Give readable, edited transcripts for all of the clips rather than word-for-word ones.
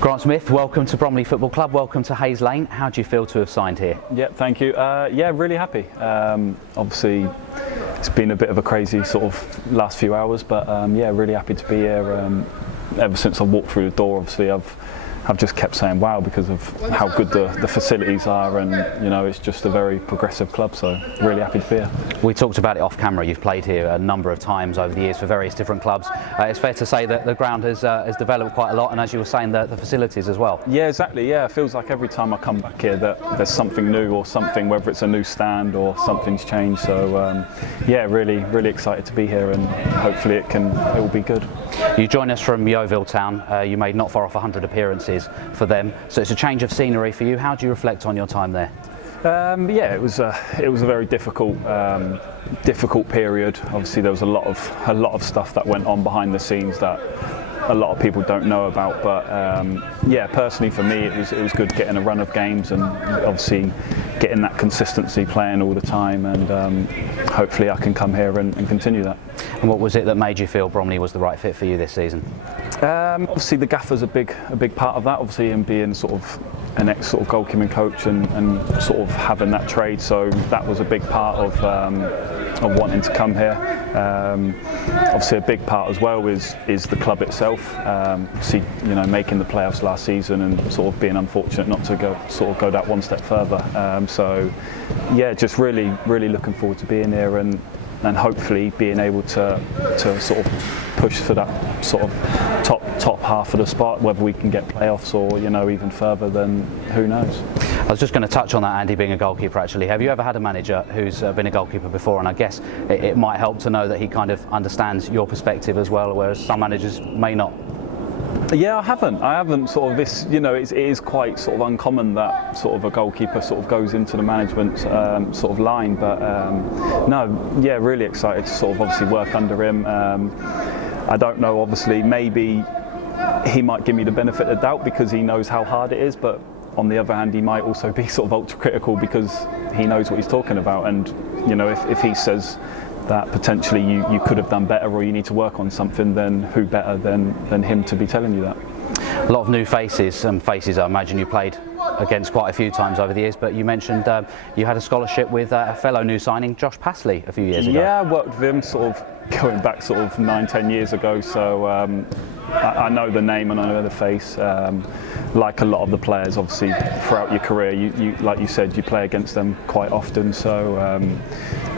Grant Smith, welcome to Bromley Football Club, welcome to Hayes Lane. How do you feel to have signed here? Yeah, thank you. Yeah, really happy. Obviously, it's been a bit of a crazy sort of last few hours, but yeah, really happy to be here. Ever since I walked through the door, obviously, I've just kept saying wow because of how good the facilities are, and you know, it's just a very progressive club, so really happy to be here. We talked about it off camera. You've played here a number of times over the years for various different clubs. It's fair to say that the ground has developed quite a lot, and as you were saying, the facilities as well. Yeah, exactly. Yeah, it feels like every time I come back here that there's something new or something, whether it's a new stand or something's changed. So yeah, really excited to be here, and hopefully it will be good. You join us from Yeovil Town. You made not far off 100 appearances for them, so it's a change of scenery for you. How do you reflect on your time there? Yeah, it was a very difficult period. Obviously, there was a lot of stuff that went on behind the scenes that a lot of people don't know about. But yeah, personally for me, it was good getting a run of games and obviously getting that consistency, playing all the time, and hopefully I can come here and continue that. And what was it that made you feel Bromley was the right fit for you this season? Obviously the gaffer's a big part of that, obviously, and being sort of an ex sort of goalkeeping coach and sort of having that trade, so that was a big part of wanting to come here. Obviously a big part as well is the club itself. Obviously, you know, making the playoffs last season and sort of being unfortunate not to go that one step further. So yeah, just really looking forward to being here and hopefully being able to sort of push for that sort of top half of the spot, whether we can get playoffs or, you know, even further, then who knows. I was just going to touch on that, Andy, being a goalkeeper actually. Have you ever had a manager who's been a goalkeeper before? And I guess it might help to know that he kind of understands your perspective as well, whereas some managers may not. Yeah, I haven't sort of this, you know, it is quite sort of uncommon that sort of a goalkeeper sort of goes into the management sort of line, but no, yeah, really excited to sort of obviously work under him. I don't know, obviously, maybe he might give me the benefit of the doubt because he knows how hard it is, but on the other hand, he might also be sort of ultra critical because he knows what he's talking about, and you know, if he says that potentially you could have done better or you need to work on something, then who better than him to be telling you that. A lot of new faces, I imagine you played against quite a few times over the years, but you mentioned you had a scholarship with a fellow new signing, Josh Passley, a few years ago. Yeah, I worked with him sort of going back sort of 9-10 years ago, so I know the name and I know the face. Like a lot of the players, obviously, throughout your career, you like you said, you play against them quite often, so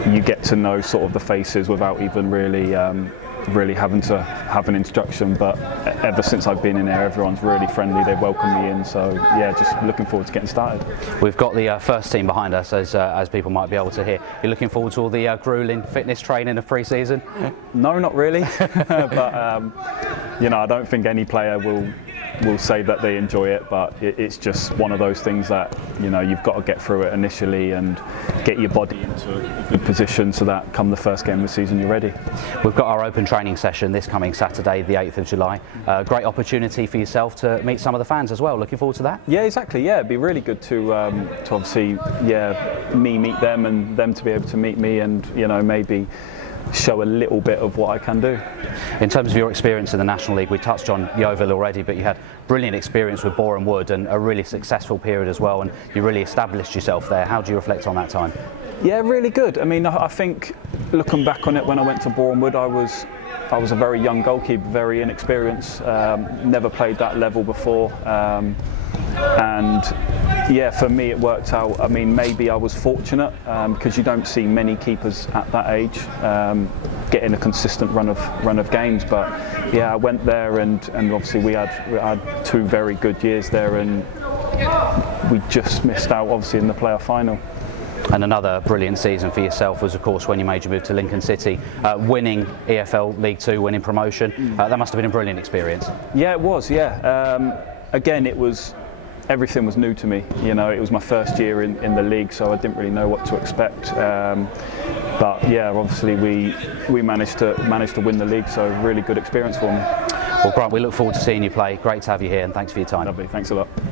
you get to know sort of the faces without even really having to have an introduction. But ever since I've been in there, everyone's really friendly, they welcome me in, so yeah, just looking forward to getting started. We've got the first team behind us, as people might be able to hear. You're looking forward to all the grueling fitness training of pre-season? No, not really, but you know, I don't think any player will say that they enjoy it, but it's just one of those things that, you know, you've got to get through it initially and get your body into a good position so that come the first game of the season you're ready. We've got our open training session this coming Saturday, the 8th of July. Great opportunity for yourself to meet some of the fans as well. Looking forward to that? Yeah, exactly. Yeah, it'd be really good to obviously, yeah, me meet them and them to be able to meet me, and you know, maybe show a little bit of what I can do. In terms of your experience in the National League, we touched on Yeovil already, but you had brilliant experience with Boreham Wood and a really successful period as well, and you really established yourself there. How do you reflect on that time? Yeah, really good. I mean, I think looking back on it, when I went to Boreham Wood, I was a very young goalkeeper, very inexperienced, never played that level before, and yeah, for me it worked out. I mean, maybe I was fortunate because you don't see many keepers at that age getting a consistent run of games. But yeah, I went there and obviously we had 2 very good years there, and we just missed out obviously in the playoff final. And another brilliant season for yourself was, of course, when you made your move to Lincoln City, winning EFL League 2, winning promotion. That must have been a brilliant experience. Yeah, it was. Yeah. Again, everything was new to me. You know, it was my first year in the league, so I didn't really know what to expect. But yeah, obviously we managed to win the league, so really good experience for me. Well, Grant, we look forward to seeing you play. Great to have you here, and thanks for your time. Lovely. Thanks a lot.